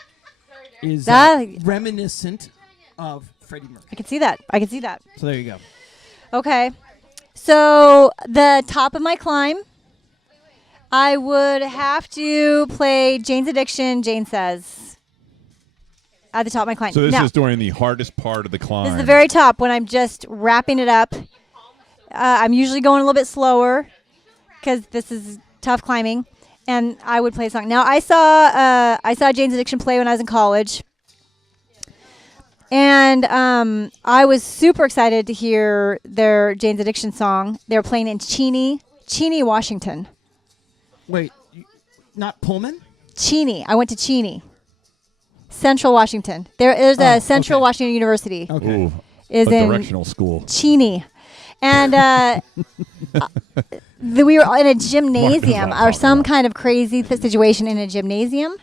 is That- reminiscent of Freddie Mercury. I can see that. I can see that. So there you go. Okay. So the top of my climb, I would have to play Jane's Addiction, Jane Says. At the top of my climb. so this Now, is during the hardest part of the climb. this is the very top when I'm just wrapping it up. I'm usually going a little bit slower because this is tough climbing, and I would play a song. Now I saw Jane's Addiction play when I was in college, and I was super excited to hear their Jane's Addiction song. They were playing in Cheney, Washington. Wait, not Pullman? Cheney. I went to Cheney, Central Washington. There's a Central okay. Washington University. Okay. Ooh, Is a in directional school. Cheney. And we were in a gymnasium or some kind of crazy situation in a gymnasium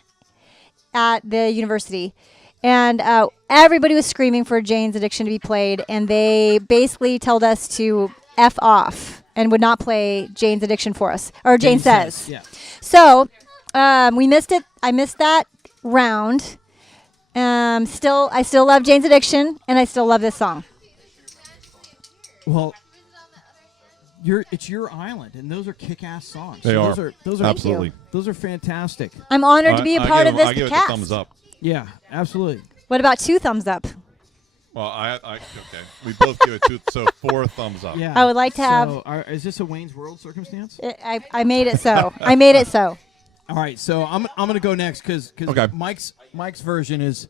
at the university. And everybody was screaming for Jane's Addiction to be played. And they basically told us to F off and would not play Jane's Addiction for us. Or Jane Says. Yeah. So we missed it. I missed that round. I still love Jane's Addiction. And I still love this song. Well, it's your island, and those are kick-ass songs. They So are. Those are Absolutely. Those are fantastic. I'm honored to be a part of this I give cast. it the thumbs up. Yeah, absolutely. What about 2 thumbs up? Well, okay. We both give it 2, so 4 thumbs up. Yeah. I would like to have- So, is this a Wayne's World circumstance? I made it so. I made it so. All right, so I'm gonna go next because Okay. Mike's version is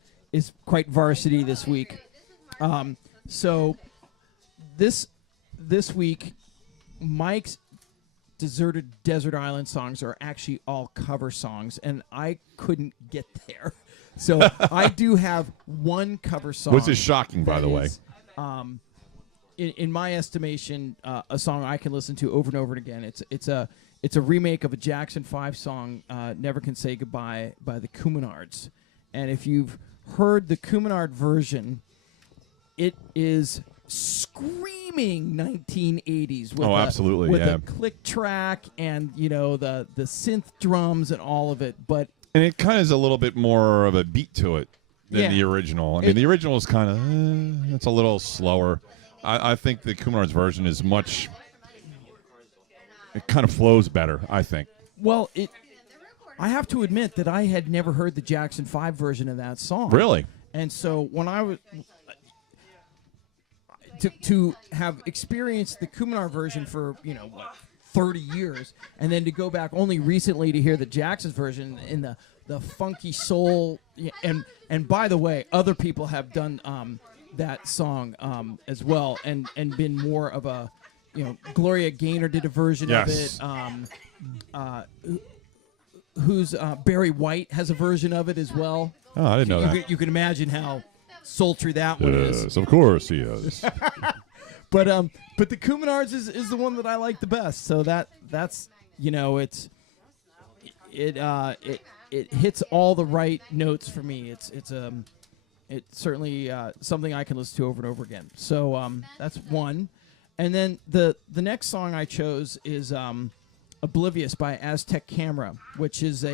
quite varsity this week. So this week, Mike's Deserted Desert Island songs are actually all cover songs, and I couldn't get there. So I do have one cover song. Which is shocking, by that the way. is, in my estimation, a song I can listen to over and over again. It's a remake of a Jackson 5 song, "Never Can Say Goodbye" by the Cuminards. And if you've heard the Cuminard version, it is screaming 1980s with Absolutely, with yeah. a click track and the synth drums and all of it. But And it kind of is a little bit more of a beat to it than Yeah. the original. I mean, the original is kind of it's a little slower. I think the Cuminards version is much. It kind of flows better, I think. well, I have to admit that I had never heard the Jackson 5 version of that song. Really? And so when I was to have experienced the Cuminard version for 30 years, and then to go back only recently to hear the Jackson's version in the funky soul. And by the way, other people have done that song as well, and been more of a, Gloria Gaynor did a version of it. Barry White has a version of it as well. Oh, I didn't know that. You can imagine how sultry that one is. Yes, of course he is. But the Cuminards is the one that I like the best. So that's it hits all the right notes for me. It's certainly something I can listen to over and over again. So that's one. And then the next song I chose is Oblivious by Aztec Camera, which is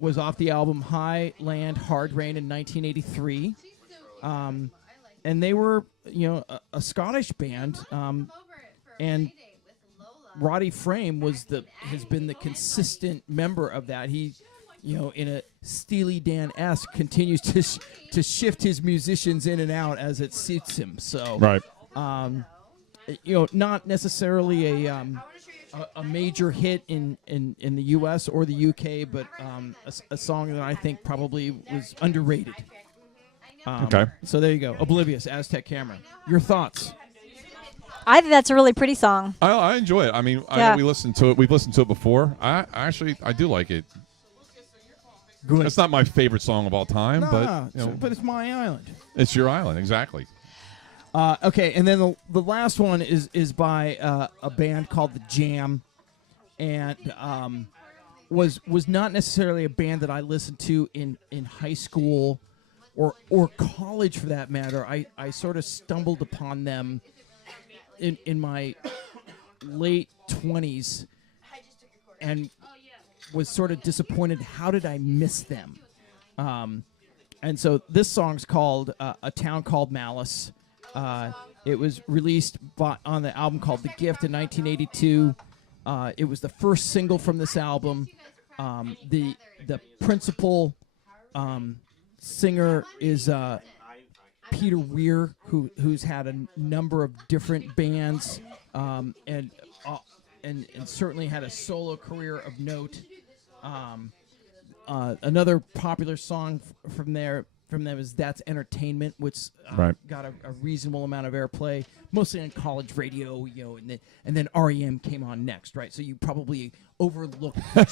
was off the album High Land Hard Rain in 1983. And they were, a Scottish band, and Roddy Frame has been the consistent member of that. He, in a Steely Dan-esque, continues to shift his musicians in and out as it suits him. So, right. Not necessarily a major hit in the U.S. or the U.K., but a song that I think probably was underrated. Okay. So there you go. Oblivious, Aztec Camera. Your thoughts? I think that's a really pretty song. I enjoy it. I mean, I know we listened to it. We've listened to it before. I do like it. Good. It's not my favorite song of all time, but it's my island. It's your island, exactly. Okay, and then the last one is by a band called The Jam, and was not necessarily a band that I listened to in high school or college for that matter. I sort of stumbled upon them in my late 20s and was sort of disappointed. How did I miss them? And so this song's called A Town Called Malice. It was released on the album called The Gift in 1982. It was the first single from this album. The principal singer is Peter Weir, who's had a number of different bands, and certainly had a solo career of note. Another popular song from them is That's Entertainment, which got a reasonable amount of airplay, mostly on college radio, and then REM came on next, right? So you probably overlooked the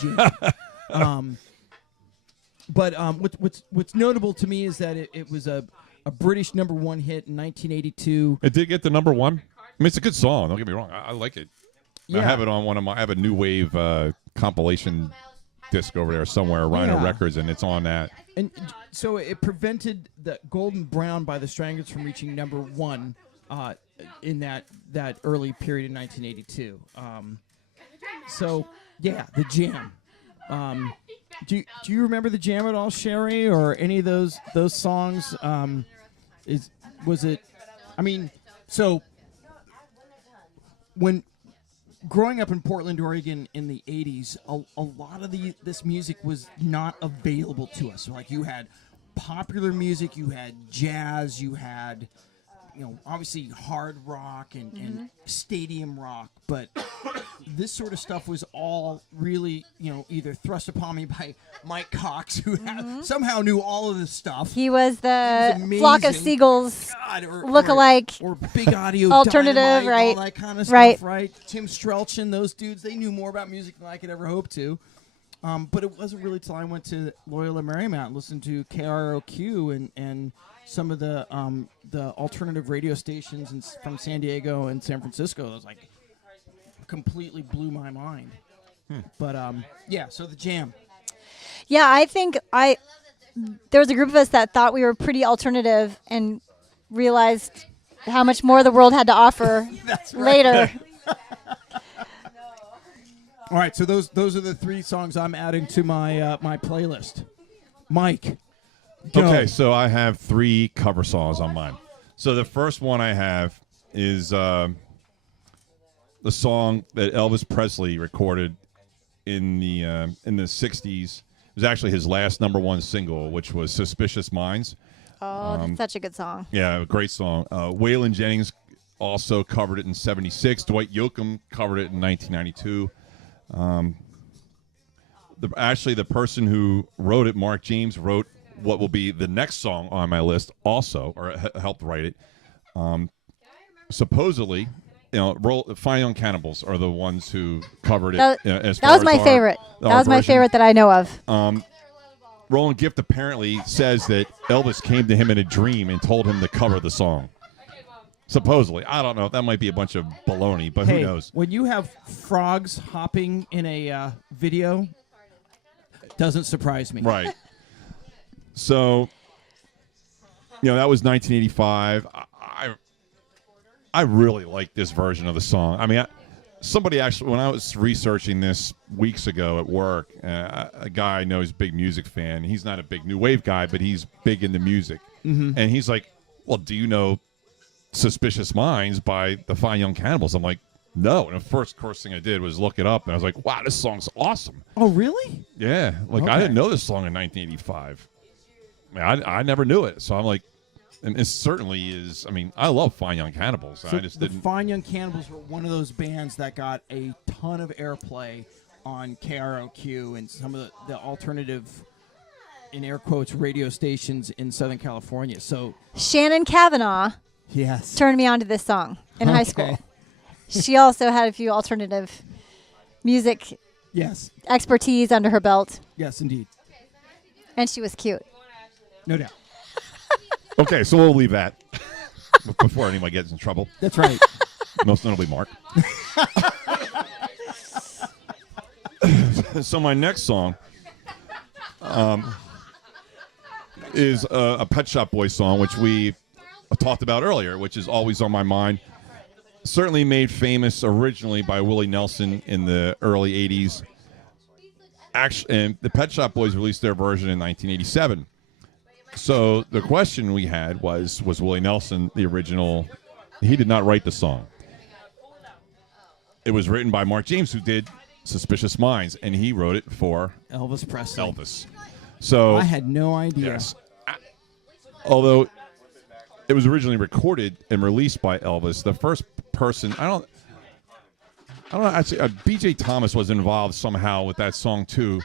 Jam. But what's notable to me is that it was a British #1 hit in 1982. It did get the #1. I mean, it's a good song. Don't get me wrong. I like it. Yeah. I have it on I have a new wave compilation disc over there somewhere, Rhino Records, and it's on that. And so it prevented the Golden Brown by the Stranglers from reaching #1 in that early period in 1982. So yeah, the Jam. Do you remember the Jam at all, Sherry, or any of those songs? Was it? I mean, so when growing up in Portland, Oregon in the 80s, a lot of this music was not available to us. So, like, you had popular music, you had jazz, you had, obviously hard rock and stadium rock, but this sort of stuff was all really, either thrust upon me by Mike Cox, who somehow knew all of this stuff. He was the Flock of Seagulls lookalike. Or Big Audio alternative, Dynamite, right? All that kind of stuff, right? Tim Strelchin, those dudes, they knew more about music than I could ever hope to. But it wasn't really till I went to Loyola Marymount and listened to KROQ and some of the alternative radio stations from San Diego and San Francisco. I was like, completely blew my mind. But so the Jam. Yeah, I think there was a group of us that thought we were pretty alternative and realized how much more the world had to offer later. All right, so those are the 3 songs I'm adding to my my playlist. Mike, go. Okay, so I have 3 cover songs on mine. So the first one I have is the song that Elvis Presley recorded in the 60s. It was actually his last #1 single, which was "Suspicious Minds." Oh, that's such a good song. Yeah, a great song. Waylon Jennings also covered it in '76. Dwight Yoakam covered it in 1992. Actually, the person who wrote it, Mark James, wrote what will be the next song on my list also, or helped write it. Supposedly, Fine Young Cannibals are the ones who covered it. That was my favorite. That was my favorite that I know of. Roland Gift apparently says that Elvis came to him in a dream and told him to cover the song. Supposedly. I don't know. That might be a bunch of baloney, but who knows? When you have frogs hopping in a video, it doesn't surprise me. Right. So, that was 1985. I really like this version of the song. I mean, somebody actually, when I was researching this weeks ago at work, a guy I know is a big music fan. He's not a big new wave guy, but he's big into music. Mm-hmm. And he's like, well, do you know Suspicious Minds by the Fine Young Cannibals? I'm like, no. And the first thing I did was look it up, and I was like, wow, this song's awesome. Oh, really? Yeah. Like, I didn't know this song in 1985. I mean, I never knew it. So I'm like, and it certainly is. I mean, I love Fine Young Cannibals. So I just the didn't. Fine Young Cannibals were one of those bands that got a ton of airplay on KROQ and some of the alternative, in air quotes, radio stations in Southern California. So Shannon Kavanaugh turned me on to this song in high school. She also had a few alternative music expertise under her belt. Yes, indeed. And she was cute. No doubt. Okay, so we'll leave that before anyone gets in trouble. That's right. Most notably Mark. So my next song is a Pet Shop Boys song, which we talked about earlier, which is always on my mind. Certainly made famous originally by Willie Nelson in the early 80s. Actually, and the Pet Shop Boys released their version in 1987. So the question we had was Willie Nelson the original? He did not write the song. It was written by Mark James, who did Suspicious Minds, and he wrote it for Elvis Presley. Elvis. So I had no idea. Yes. Although it was originally recorded and released by Elvis, the first person, I don't know, actually, B.J. Thomas was involved somehow with that song too,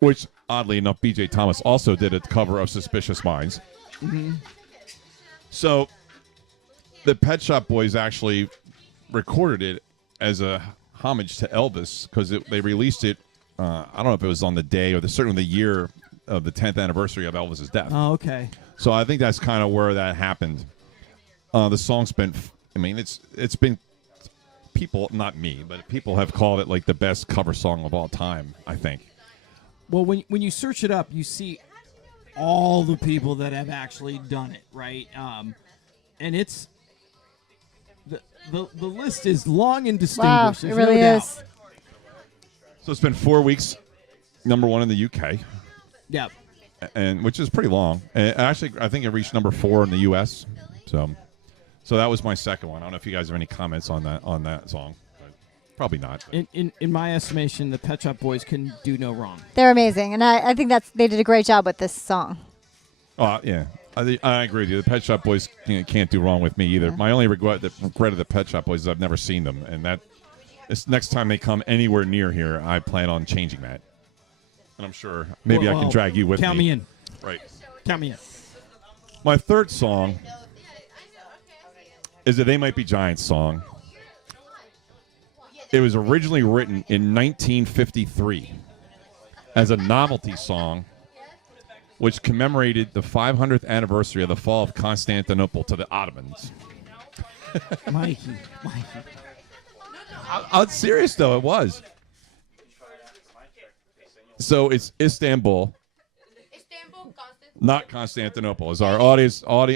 which, oddly enough, B.J. Thomas also did a cover of Suspicious Minds. Mm-hmm. So the Pet Shop Boys actually recorded it as a homage to Elvis because they released it, I don't know if it was on the day or certainly the year of the 10th anniversary of Elvis's death. Oh, okay. So I think that's kind of where that happened. The song's been, it's been, people, not me, but people have called it like the best cover song of all time, I think. Well, when you search it up, you see all the people that have actually done it, right? And it's the list is long and distinguished. Wow, it really is. So it's been 4 weeks, number one in the UK. Yeah, and which is pretty long. And actually, I think it reached number 4 in the US. So that was my second one. I don't know if you guys have any comments on that song. Probably not. In my estimation, the Pet Shop Boys can do no wrong. They're amazing, and I think they did a great job with this song. Oh, yeah. I agree with you. The Pet Shop Boys can't do wrong with me either. Yeah. My only regret of the Pet Shop Boys is I've never seen them, and next time they come anywhere near here, I plan on changing that. And I'm sure maybe I can drag you with me. Count me in. Right. Count me in. My third song is a They Might Be Giants song. It was originally written in 1953 as a novelty song, which commemorated the 500th anniversary of the fall of Constantinople to the Ottomans. Mikey. I'm serious, though. It was. So it's Istanbul. Not Constantinople. As our audience all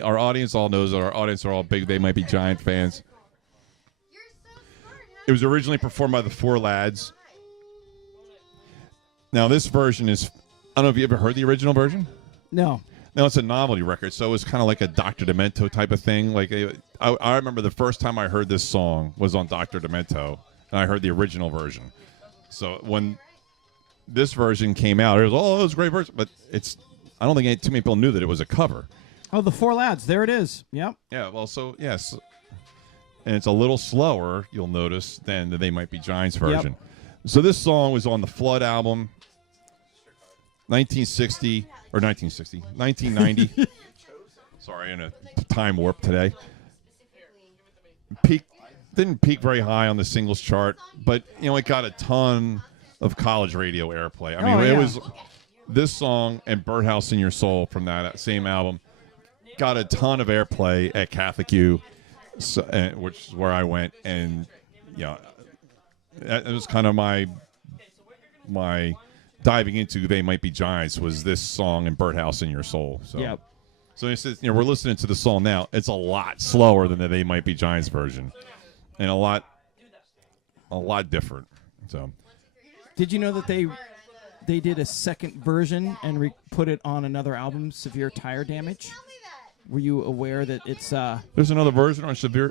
knows, our audience are all big They Might Be Giant fans. It was originally performed by the Four Lads. Now, this version is, I don't know if you ever heard the original version? No. No, it's a novelty record, so it was kind of like a Dr. Demento type of thing. Like I remember the first time I heard this song was on Dr. Demento, and I heard the original version. So when this version came out, it was a great version, but I don't think too many people knew that it was a cover. Oh, the Four Lads. There it is. Yep. Yeah, well, so, yes. and it's a little slower, you'll notice, than the They Might Be Giants version. So this song was on the Flood album, 1990. Sorry, in a time warp today. Didn't peak very high on the singles chart, but it got a ton of college radio airplay. I mean, it was this song and Birdhouse in Your Soul from that same album got a ton of airplay at Catholic U, which is where I went, and it was kind of my diving into They Might Be Giants was this song and Birdhouse in Your Soul. So, so it says, we're listening to the song now. It's a lot slower than the They Might Be Giants version, and a lot different. So, did you know that they did a second version and put it on another album, Severe Tire Damage? Were you aware that it's there's another version on Severe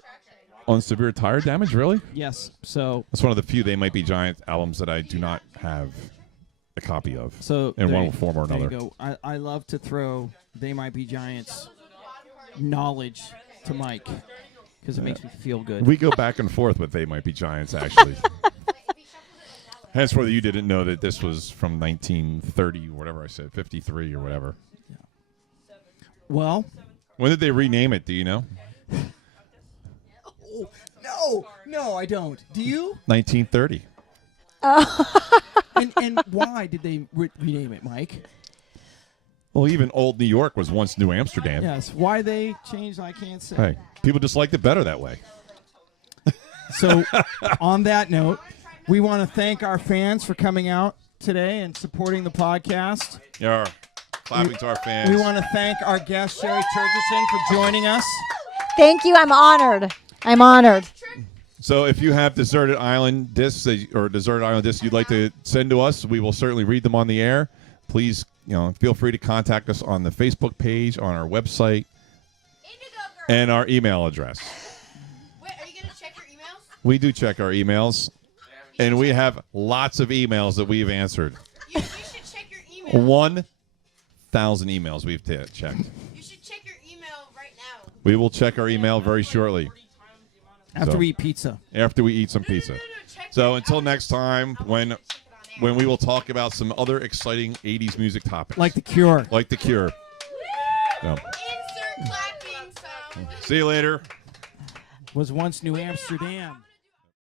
Tire Damage? Really? Yes. So that's one of the few They Might Be Giant albums that I do not have a copy of. So in one form or another. There you go. I love to throw They Might Be Giants knowledge to Mike because it makes me feel good. We go back and forth with They Might Be Giants, actually. Henceforth, you didn't know that this was from 1930, whatever I said, 53 or whatever. Yeah. Well, when did they rename it? Do you know? No, I don't. Do you? 1930. And why did they rename it, Mike? Well, even Old New York was once New Amsterdam. Yes. Why they changed, I can't say. Hey, people just liked it better that way. So, on that note, we want to thank our fans for coming out today and supporting the podcast. Yeah, clapping to our fans. We want to thank our guest, Sherry Turkison, for joining us. Thank you. I'm honored. So if you have Deserted Island discs you'd like to send to us, we will certainly read them on the air. Please, feel free to contact us on the Facebook page, on our website, and our email address. Wait, are you going to check your emails? We do check our emails, and we have lots of emails that we've answered. You should check your email. 1,000 emails we've checked. You should check your email right now. We will check our email very shortly. After we eat pizza. After we eat some pizza. So until next time, when we will talk about some other exciting 80s music topics. Like The Cure. So. Insert clapping sound. See you later. Was once New Amsterdam.